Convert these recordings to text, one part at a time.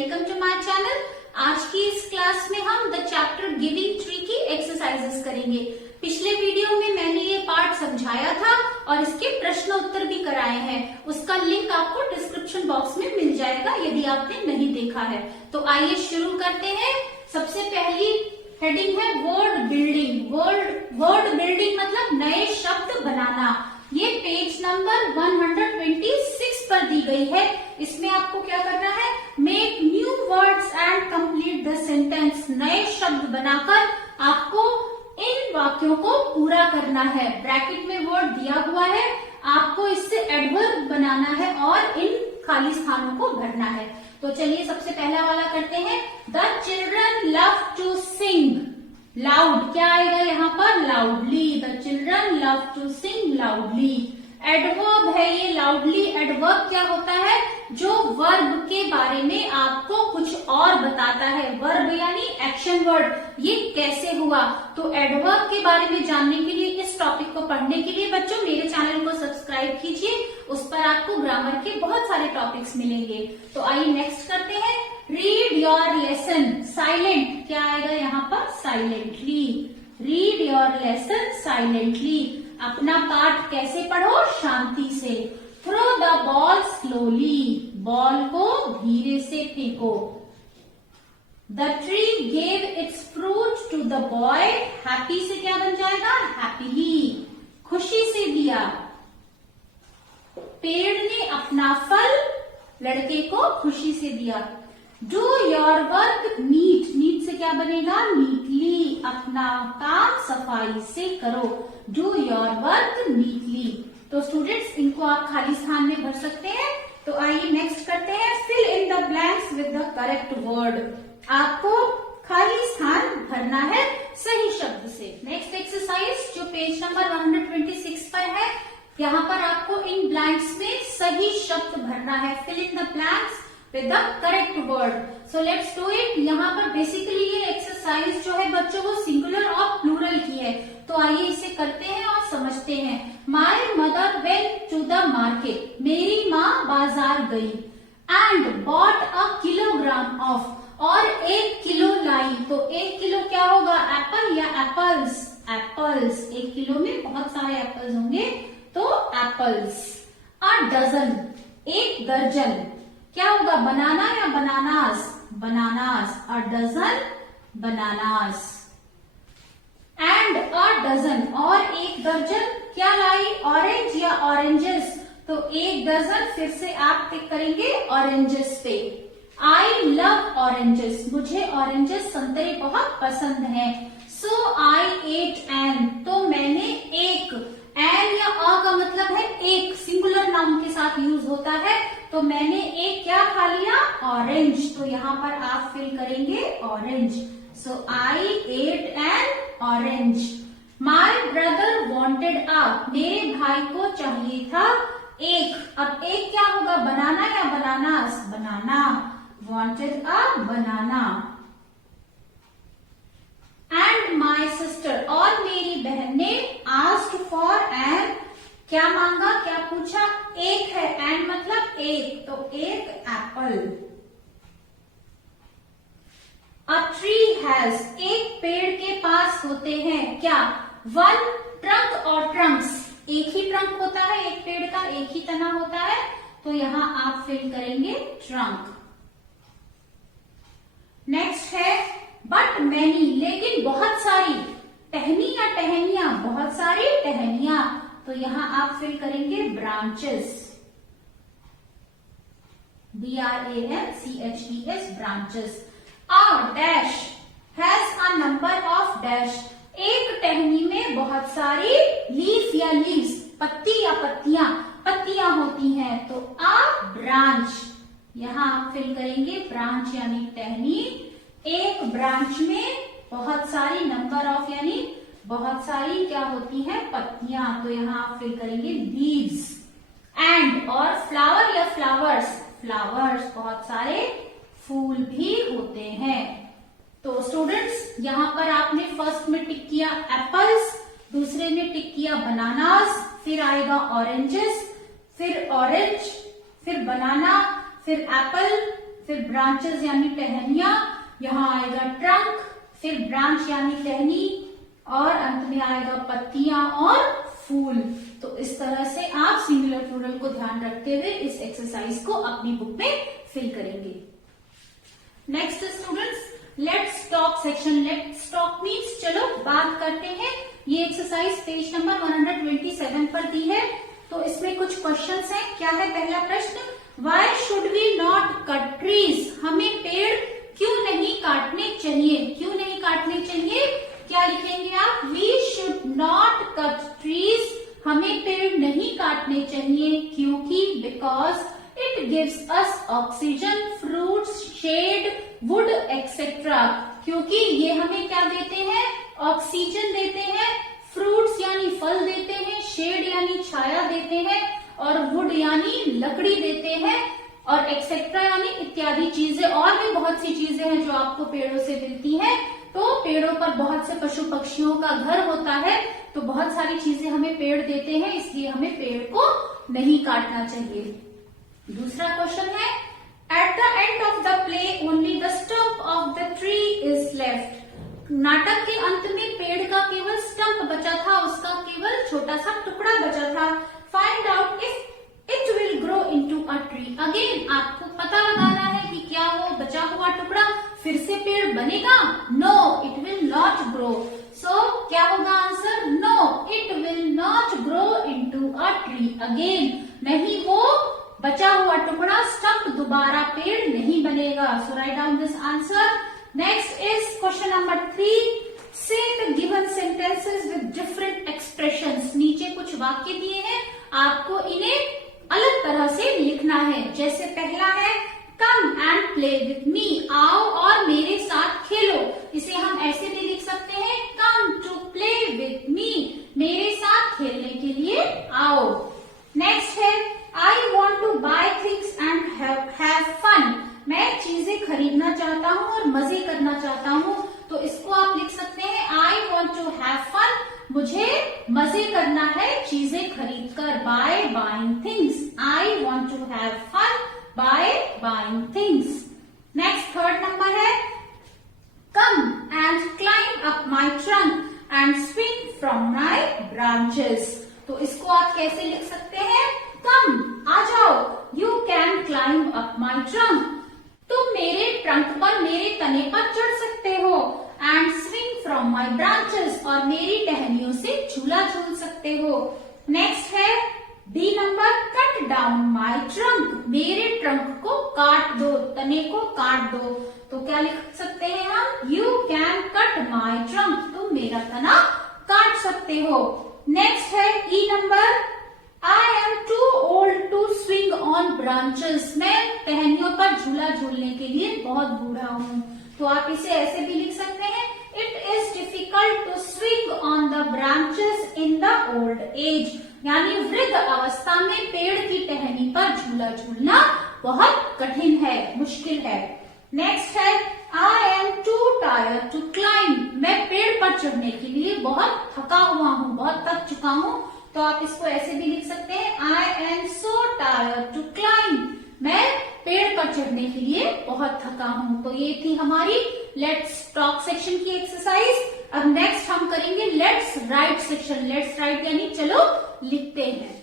Welcome to my channel. आज की इस क्लास में हम द चैप्टर गिविंग ट्री की एक्सरसाइजेस करेंगे। पिछले वीडियो में मैंने ये पार्ट समझाया था और इसके प्रश्न उत्तर भी कराए हैं। उसका लिंक आपको डिस्क्रिप्शन बॉक्स में मिल जाएगा यदि आपने नहीं देखा है। तो आइए शुरू करते हैं। सबसे पहली हेडिंग है वर्ड बिल्डिंग। वर्ड बिल्डिंग मतलब नए शब्द बनाना। ये पेज नंबर 126 पर दी गई है। इसमें आपको क्या करना है, make new words and complete the sentence. नए शब्द बनाकर आपको इन वाक्यों को पूरा करना है। ब्रैकेट में वर्ड दिया हुआ है, आपको इससे एडवर्ब बनाना है और इन खाली स्थानों को भरना है। तो चलिए सबसे पहला वाला करते हैं। The children love to sing loud. क्या आएगा यहाँ पर, loudly. The children love to sing loudly. Adverb है ये लाउडली। एडवर्ब क्या होता है, जो वर्ब के बारे में आपको कुछ और बताता है। वर्ब यानी एक्शन वर्ड, ये कैसे हुआ। तो एडवर्ब के बारे में जानने के लिए, इस टॉपिक को पढ़ने के लिए बच्चों मेरे चैनल को सब्सक्राइब कीजिए। उस पर आपको ग्रामर के बहुत सारे टॉपिक्स मिलेंगे। तो आइए नेक्स्ट करते हैं। Read your lesson silent. क्या आएगा यहाँ पर, silently. Read your lesson silently. अपना पाठ कैसे पढ़ो, शांति से। Throw the ball slowly. Ball को धीरे से फेंको। The tree gave its fruit to the boy. Happy से क्या बन जाएगा, हैप्पीली, खुशी से दिया। पेड़ ने अपना फल लड़के को खुशी से दिया। Do your work neat. Neat से क्या बनेगा, नीटली, अपना काम सफाई से करो। Do your work neatly. तो स्टूडेंट्स इनको आप खाली स्थान में भर सकते हैं। तो आइए नेक्स्ट करते हैं। Fill in the blanks with the correct word. आपको खाली स्थान भरना है सही शब्द से। नेक्स्ट एक्सरसाइज जो पेज नंबर 126 पर है, यहाँ पर आपको इन ब्लैंक्स में सही शब्द भरना है। Fill in the blanks with the correct word. So let's do it. यहाँ पर बेसिकली ये एक्सरसाइज जो है बच्चों वो सिंगुलर और प्लूरल की है। तो आइए इसे करते हैं और समझते हैं। My mother went to the market. मेरी माँ बाजार गई। And bought a kilogram of. और 1 किलो लाई। तो 1 किलो क्या होगा, एप्पल या एप्पल्स, एप्पल्स। 1 किलो में बहुत सारे एप्पल्स होंगे तो एप्पल्स। अ डजन, 1 दर्जन। क्या होगा, बनाना या bananas, bananas. A dozen bananas. And a dozen, और 1 दर्जन क्या लाई, ऑरेंज या ऑरेंजेस। तो 1 दर्जन फिर से आप टिक करेंगे ऑरेंजेस पे। I love oranges. मुझे ऑरेंजेस संतरे बहुत पसंद हैं। सो आई एट एन। तो मैंने एक, एन या अ का मतलब है एक, सिंगुलर नाउन के साथ यूज होता है। तो मैंने एक क्या खा लिया, ऑरेंज। तो यहाँ पर आप फिल करेंगे orange. So I ate an orange. My brother wanted a. मेरे भाई को चाहिए था एक। अब एक क्या होगा, बनाना या bananas, banana. Wanted a banana. And my sister, और मेरी बहन ने आस्क्ड फॉर एन। क्या मांगा, क्या पूछा, एक है। एंड मतलब एक, तो 1 एप्पल। A tree has. एक पेड़ के पास होते हैं क्या, 1 ट्रंक और ट्रंक्स। एक ही ट्रंक होता है, एक पेड़ का एक ही तना होता है। तो यहां आप फिल करेंगे ट्रंक। नेक्स्ट है बट मैनी, लेकिन बहुत सारी। टहनी या टहनियां, बहुत सारी टहनियां। तो यहां आप फिल करेंगे branches, BRANCHES, branches. A dash has a number of dash. एक टहनी में बहुत सारी लीफ या लीव्स, पत्ती या पत्तियां होती हैं। तो अ ब्रांच, यहां आप फिल करेंगे ब्रांच यानी टहनी। एक ब्रांच में बहुत सारी, नंबर ऑफ यानी बहुत सारी क्या होती हैं, पत्तियां। तो यहां आप फिल करेंगे लीव्स। एंड और फ्लावर या फ्लावर्स, फ्लावर्स, बहुत सारे फूल भी होते हैं। तो स्टूडेंट्स यहाँ पर आपने फर्स्ट में टिक किया एप्पल्स, दूसरे में टिक किया बनानास, फिर आएगा ऑरेंजेस, फिर ऑरेंज, फिर बनाना, फिर एप्पल, फिर ब्रांचेस यानी टहनियां, यहाँ आएगा ट्रंक, फिर ब्रांच यानी टहनी, और अंत में आएगा पत्तियां और फूल। तो इस तरह से आप सिंगुलर प्लूरल को ध्यान रखते हुए इस एक्सरसाइज को अपनी बुक में फिल करेंगे। Next students, let's talk section. Let's talk means चलो बात करते हैं। ये एक्सरसाइज पेज नंबर 127 पर दी है। तो इसमें कुछ क्वेश्चंस हैं। क्या है पहला प्रश्न, why should we not cut trees? हमें पेड़ क्यों नहीं काटने चाहिए? क्यों नहीं काटने चाहिए? क्या लिखेंगे आप? We should not cut trees. हमें पेड़ नहीं काटने चाहिए क्योंकि because it gives us oxygen, fruits, shade, wood etcetera. क्योंकि ये हमें क्या देते हैं? ऑक्सीजन देते हैं, फ्रूट्स यानी फल देते हैं, शेड यानी छाया देते हैं, और वुड यानी लकड़ी देते हैं, और एक्सेट्रा यानी इत्यादि चीजें। और भी बहुत सी चीजें हैं जो आपको पेड़ों से मिलती हैं। तो पेड़ों पर बहुत से पशु पक्षियों का घर होता है, तो बहुत सारी चीजें हमें पेड़ देते हैं, इसलिए हमें पेड़ को नहीं काटना चाहिए। दूसरा क्वेश्चन है, at the end of the play only the stump of the tree is left. नाटक के अंत में पेड़ का केवल स्टंप बचा था, उसका केवल छोटा सा टुकड़ा बचा था। Find out if it will grow into a tree. Again आपको पता लगाना है कि क्या वो बचा हुआ टुकड़ा फिर से पेड़ बनेगा? No, it will not grow. So क्या होगा answer? No, it will not grow into a tree. Again नहीं, वो बचा हुआ टुकड़ा स्टंप दोबारा पेड़ नहीं बनेगा। So write down this answer. Next is question number 3। Say the given sentences with different expressions. नीचे कुछ वाक्य दिए हैं, आपको इन्हें अलग तरह से लिखना है। जैसे पहला है, कम एंड प्ले विथ मी। आओ और मेरे साथ खेलो। इसे हम ऐसे भी लिख सकते हैं, come to play with me. मेरे साथ खेलने के लिए आओ। नेक्स्ट है, I want to buy things and have fun. मैं चीजें खरीदना चाहता हूँ और मजे करना चाहता हूँ। तो इसको आप लिख सकते हैं, I want to have fun. मुझे मजे करना है चीजें खरीद कर। By buying things. I want to have fun by buying things. Next third number है, come and climb up my trunk and swing from my branches. तो इसको आप कैसे लिख सकते हैं? कम, आ जाओ, you can climb up my trunk. तुम मेरे ट्रंक पर, मेरे तने पर चढ़ सकते हो। And swing from my branches, और मेरी टहनियों से झूला झूल सकते हो। नेक्स्ट है B number, cut down my trunk. मेरे ट्रंक को काट दो, तने को काट दो। तो क्या लिख सकते हैं हम? You can cut my trunk. तुम मेरा तना काट सकते हो। नेक्स्ट है E number, I am too old to swing on branches. मैं टहनियों पर झूला झूलने के लिए बहुत बूढ़ा हूँ। तो आप इसे ऐसे भी लिख सकते हैं, it is difficult to swing on the branches in the old age. यानी वृद्ध अवस्था में पेड़ की टहनी पर झूला झूलना बहुत कठिन है, मुश्किल है। नेक्स्ट है, I am too tired to climb. मैं पेड़ पर चढ़ने के लिए बहुत थका हुआ हूँ, बहुत थक चुका हूँ। तो आप इसको ऐसे भी लिख सकते हैं, I am so tired to climb. मैं पेड़ पर चढ़ने के लिए बहुत थका हूँ। तो ये थी हमारी लेट्स टॉक सेक्शन की एक्सरसाइज। अब नेक्स्ट हम करेंगे let's write section. Let's write यानी चलो लिखते हैं।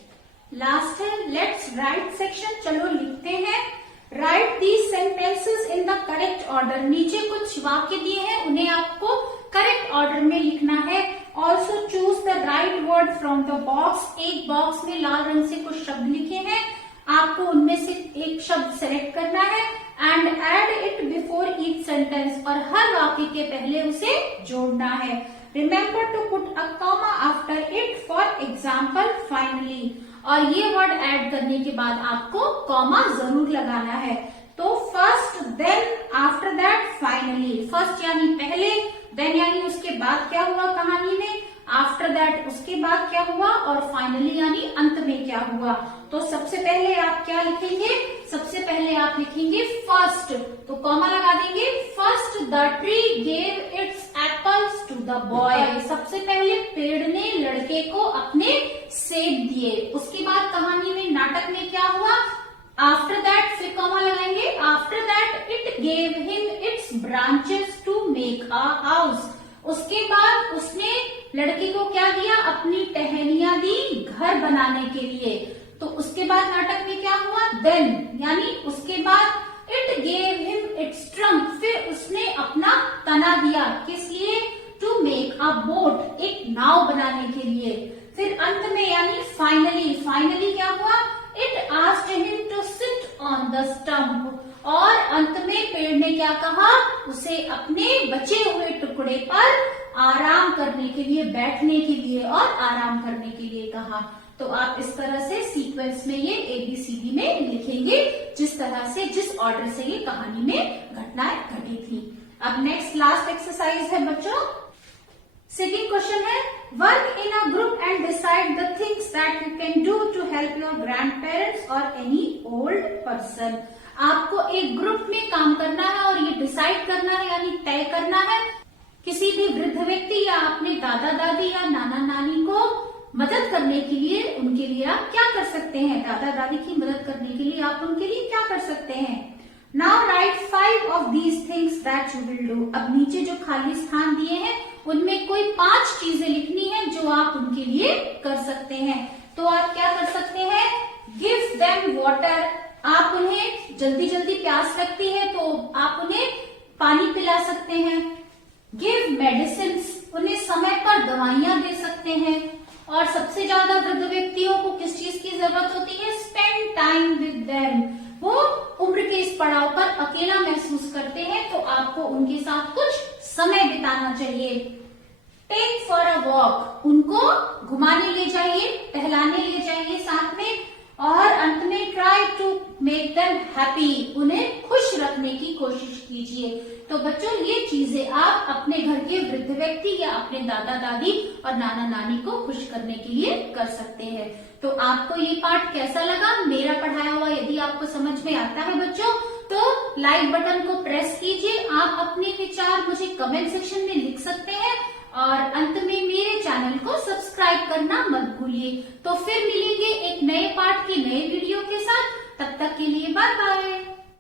लास्ट है लेट्स राइट सेक्शन, चलो लिखते हैं। Right these sentences in the correct order. नीचे कुछ वाक्य दिए हैं, उन्हें आपको करेक्ट ऑर्डर में लिखना है। Also choose the right word from the box. एक बॉक्स में लाल रंग से कुछ शब्द लिखे हैं, आपको उनमें से एक शब्द सेलेक्ट करना है and add it before each sentence. और हर वाक्य के पहले उसे जोड़ना है। Remember to put a comma after it, for example finally. और ये वर्ड ऐड करने के बाद आपको कॉमा जरूर लगाना है। तो first, then, after that, finally. First यानी पहले, देन यानी उसके बाद क्या हुआ कहानी में, आफ्टर दैट उसके बाद क्या हुआ, और फाइनली यानी अंत में क्या हुआ। तो सबसे पहले आप क्या लिखेंगे? सबसे पहले आप लिखेंगे फर्स्ट, तो कॉमा लगा देंगे। First the tree gave its apples to the boy. सबसे पहले पेड़ ने लड़के को अपने सेब दिए। उसके बाद कहानी में, नाटक में क्या हुआ? आफ्टर दैट, फिर कॉमा लगाएंगे। After that It gave him its branches to make a house. उसके बाद उसने लड़के को क्या दिया? अपनी टहनियां दी घर बनाने के लिए। तो उसके बाद नाटक में क्या हुआ? Then यानी उसके बाद It gave him its trunk, फिर उसने अपना तना दिया। किस लिए? To make a boat, एक नाव बनाने के लिए। फिर अंत में यानी फाइनली क्या हुआ? It asked him to sit on the stump, और अंत में पेड़ ने क्या कहा? उसे अपने बचे हुए टुकड़े पर आराम करने के लिए, बैठने के लिए और आराम करने के लिए कहा। तो आप इस तरह से सीक्वेंस में ये ABCD में लिखेंगे, जिस तरह से, जिस ऑर्डर से ये कहानी में घटनाएं घटी थी। अब नेक्स्ट लास्ट एक्सरसाइज है बच्चों। सेकेंड क्वेश्चन है, work in a group and decide the things that you can do to help your grandparents और एनी ओल्ड पर्सन। आपको एक ग्रुप में काम करना है और ये डिसाइड करना है यानी तय करना है किसी भी वृद्ध व्यक्ति या अपने दादा दादी या नाना नानी को मदद करने के लिए, उनके लिए आप क्या कर सकते हैं? दादा दादी की मदद करने के लिए आप उनके लिए क्या कर सकते हैं? Now right 5 of these things that you will do. अब नीचे जो खाली स्थान दिए हैं उनमें कोई 5 चीजें लिखनी है जो आप उनके लिए कर सकते हैं। तो आप क्या कर सकते हैं? गिव देम वाटर, आप उन्हें जल्दी जल्दी प्यास लगती है तो आप उन्हें पानी पिला सकते हैं। गिव मेडिसिन, उन्हें समय पर दवाइयां दे सकते हैं। और सबसे ज्यादा वृद्ध व्यक्तियों को किस चीज की जरूरत होती है? स्पेंड टाइम विद देम, वो उम्र के इस पड़ाव पर अकेला महसूस करते हैं तो आपको उनके साथ कुछ समय बिताना चाहिए। टेक फॉर अ वॉक, उनको घुमाने ले जाइए, टहलाने ले जाइए साथ में। और अंत में try to make them happy, उन्हें खुश रखने की कोशिश कीजिए। तो बच्चों ये चीजें आप अपने घर के वृद्ध व्यक्ति या अपने दादा दादी और नाना नानी को खुश करने के लिए कर सकते हैं। तो आपको ये पाठ कैसा लगा? मेरा पढ़ाया हुआ यदि आपको समझ में आता है बच्चों तो लाइक बटन को प्रेस कीजिए। आप अपने विचार मुझे कमेंट सेक्शन में लिख सकते हैं और अंत में मेरे चैनल को सब्सक्राइब करना मत भूलिए। तो फिर मिलेंगे एक नए पाठ के नए वीडियो के साथ, तब तक के लिए बाय बाय।